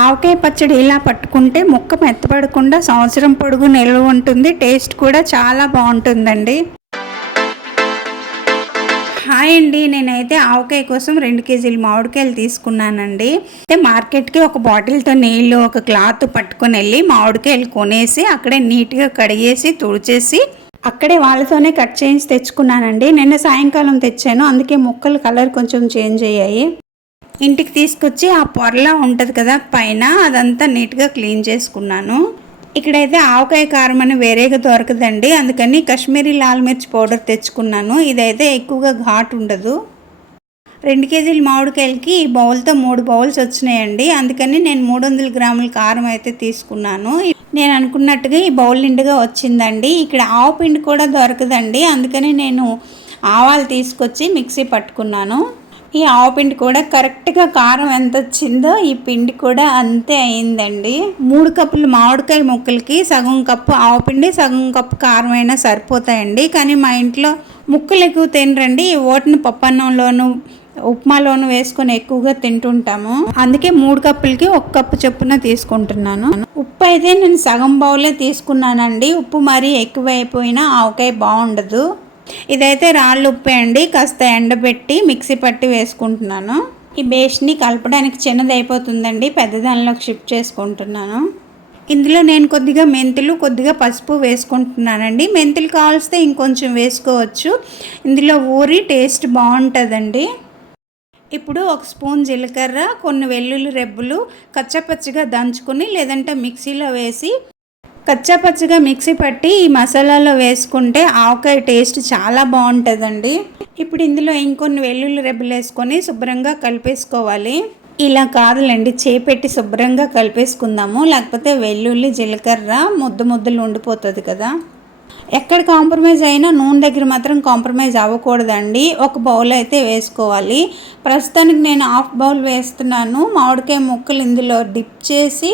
ఆవకాయ పచ్చడి ఇలా పట్టుకుంటే ముక్క మెత్తపడకుండా సంవత్సరం పొడుగు నిల్వ ఉంటుంది. టేస్ట్ కూడా చాలా బాగుంటుందండి. హాయ్ అండి, నేనైతే ఆవకాయ కోసం 2 కేజీలు మామిడికాయలు తీసుకున్నానండి. అయితే మార్కెట్కి ఒక బాటిల్తో నీళ్ళు, ఒక క్లాత్ పట్టుకొని వెళ్ళి మామిడికాయలు కొనేసి అక్కడే నీట్గా కడిగేసి తుడిచేసి అక్కడే వాళ్ళతోనే కట్ చేయించి తెచ్చుకున్నానండి. నిన్న సాయంకాలం తెచ్చాను, అందుకే ముక్కలు కలర్ కొంచెం చేంజ్ అయ్యాయి. ఇంటికి తీసుకొచ్చి ఆ పొరలా ఉంటుంది కదా పైన, అదంతా నీట్గా క్లీన్ చేసుకున్నాను. ఇక్కడైతే ఆవకాయ కారం అని వేరేగా దొరకదండి, అందుకని కాశ్మీరీ లాల్ మిర్చి పౌడర్ తెచ్చుకున్నాను. ఇదైతే ఎక్కువగా ఘాటు ఉండదు. 2 కేజీల మామిడికాయలకి ఈ బౌల్తో 3 బౌల్స్ వచ్చినాయండి. అందుకని నేను 300 గ్రాముల కారం అయితే తీసుకున్నాను. నేను అనుకున్నట్టుగా ఈ బౌల్ నిండుగా వచ్చిందండి. ఇక్కడ ఆవు పిండి కూడా దొరకదండి, అందుకని నేను ఆవాలు తీసుకొచ్చి మిక్సీ పట్టుకున్నాను. ఈ ఆవు పిండి కూడా కరెక్ట్గా కారం ఎంత వచ్చిందో ఈ పిండి కూడా అంతే అయిందండి. 3 కప్పులు మామిడికాయ ముక్కలకి సగం కప్పు ఆవు పిండి, సగం కప్పు కారం అయినా సరిపోతాయండి. కానీ మా ఇంట్లో ముక్కలు ఎక్కువ తినరండి, ఓటిని పప్పన్నంలోను ఉప్మాలోను వేసుకొని ఎక్కువగా తింటుంటాము. అందుకే 3 కప్పులకి 1 కప్పు చొప్పున తీసుకుంటున్నాను. ఉప్పు అయితే నేను సగం బౌలే తీసుకున్నానండి. ఉప్పు మరీ ఎక్కువైపోయినా ఆవకాయ బాగుండదు. ఇదైతే రాళ్ళు ఉప్పే అండి, కాస్త ఎండబెట్టి మిక్సీ పట్టి వేసుకుంటున్నాను. ఈ బేస్ని కలపడానికి చిన్నది అయిపోతుందండి, పెద్దదానిలోకి షిఫ్ట్ చేసుకుంటున్నాను. ఇందులో నేను కొద్దిగా మెంతులు, కొద్దిగా పసుపు వేసుకుంటున్నానండి. మెంతులు కావాల్స్తే ఇంకొంచెం వేసుకోవచ్చు, ఇందులో ఊరి టేస్ట్ బాగుంటుందండి. ఇప్పుడు 1 స్పూన్ జీలకర్ర, కొన్ని వెల్లుల్లి రెబ్బలు కచ్చాపచ్చిగా దంచుకొని లేదంటే మిక్సీలో వేసి కచ్చాపచ్చిగా మిక్సీ పట్టి ఈ మసాలాలో వేసుకుంటే ఆవకాయ టేస్ట్ చాలా బాగుంటుందండి. ఇప్పుడు ఇందులో ఇంకొన్ని వెల్లుల్లి రెబ్బలు వేసుకొని శుభ్రంగా కలిపేసుకోవాలి. ఇలా కాదులండి, చేపెట్టి శుభ్రంగా కలిపేసుకుందాము, లేకపోతే వెల్లుల్లి జీలకర్ర ముద్దలు ఉండిపోతుంది కదా. ఎక్కడ కాంప్రమైజ్ అయినా నూనె దగ్గర మాత్రం కాంప్రమైజ్ అవ్వకూడదండి. 1 బౌల్ అయితే వేసుకోవాలి. ప్రస్తుతానికి నేను 1/2 బౌల్ వేస్తున్నాను. మామిడికాయ ముక్కలు ఇందులో డిప్ చేసి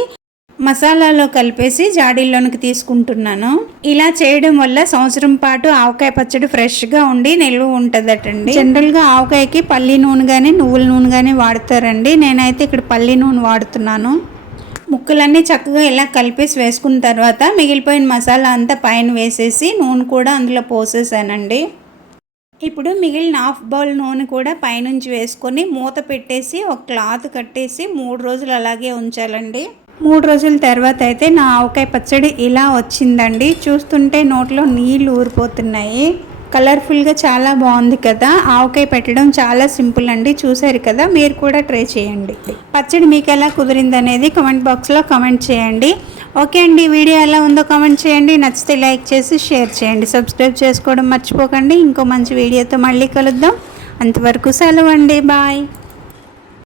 మసాలాలో కలిపేసి జాడీల్లోనికి తీసుకుంటున్నాను. ఇలా చేయడం వల్ల సంవత్సరం పాటు ఆవకాయ పచ్చడి ఫ్రెష్గా ఉండి నిల్వ ఉంటుందటండి. జనరల్గా ఆవకాయకి పల్లి నూనె కానీ నువ్వుల నూనె కానీ వాడతారండి. నేనైతే ఇక్కడ పల్లి నూనె వాడుతున్నాను. ముక్కలన్నీ చక్కగా ఇలా కలిపేసి వేసుకున్న తర్వాత మిగిలిపోయిన మసాలా అంతా పైన వేసేసి నూనె కూడా అందులో పోసేసానండి. ఇప్పుడు మిగిలిన 1/2 బౌల్ నూనె కూడా పైనుంచి వేసుకొని మూత పెట్టేసి ఒక క్లాత్ కట్టేసి 3 రోజులు అలాగే ఉంచాలండి. 3 రోజుల తర్వాత అయితే నా ఆవకాయ పచ్చడి ఇలా వచ్చిందండి. చూస్తుంటే నోట్లో నీళ్ళు ఊరిపోతున్నాయి. కలర్ఫుల్గా చాలా బాగుంది కదా. ఆవకాయ పెట్టడం చాలా సింపుల్ అండి, చూసారు కదా. మీరు కూడా ట్రై చేయండి. పచ్చడి మీకు ఎలా కుదిరింది అనేది కామెంట్ బాక్స్లో కామెంట్ చేయండి. ఓకే అండి, వీడియో ఎలా ఉందో కామెంట్ చేయండి. నచ్చితే లైక్ చేసి షేర్ చేయండి. సబ్స్క్రైబ్ చేసుకోవడం మర్చిపోకండి. ఇంకో మంచి వీడియోతో మళ్ళీ కలుద్దాం. అంతవరకు సెలవు అండి, బాయ్.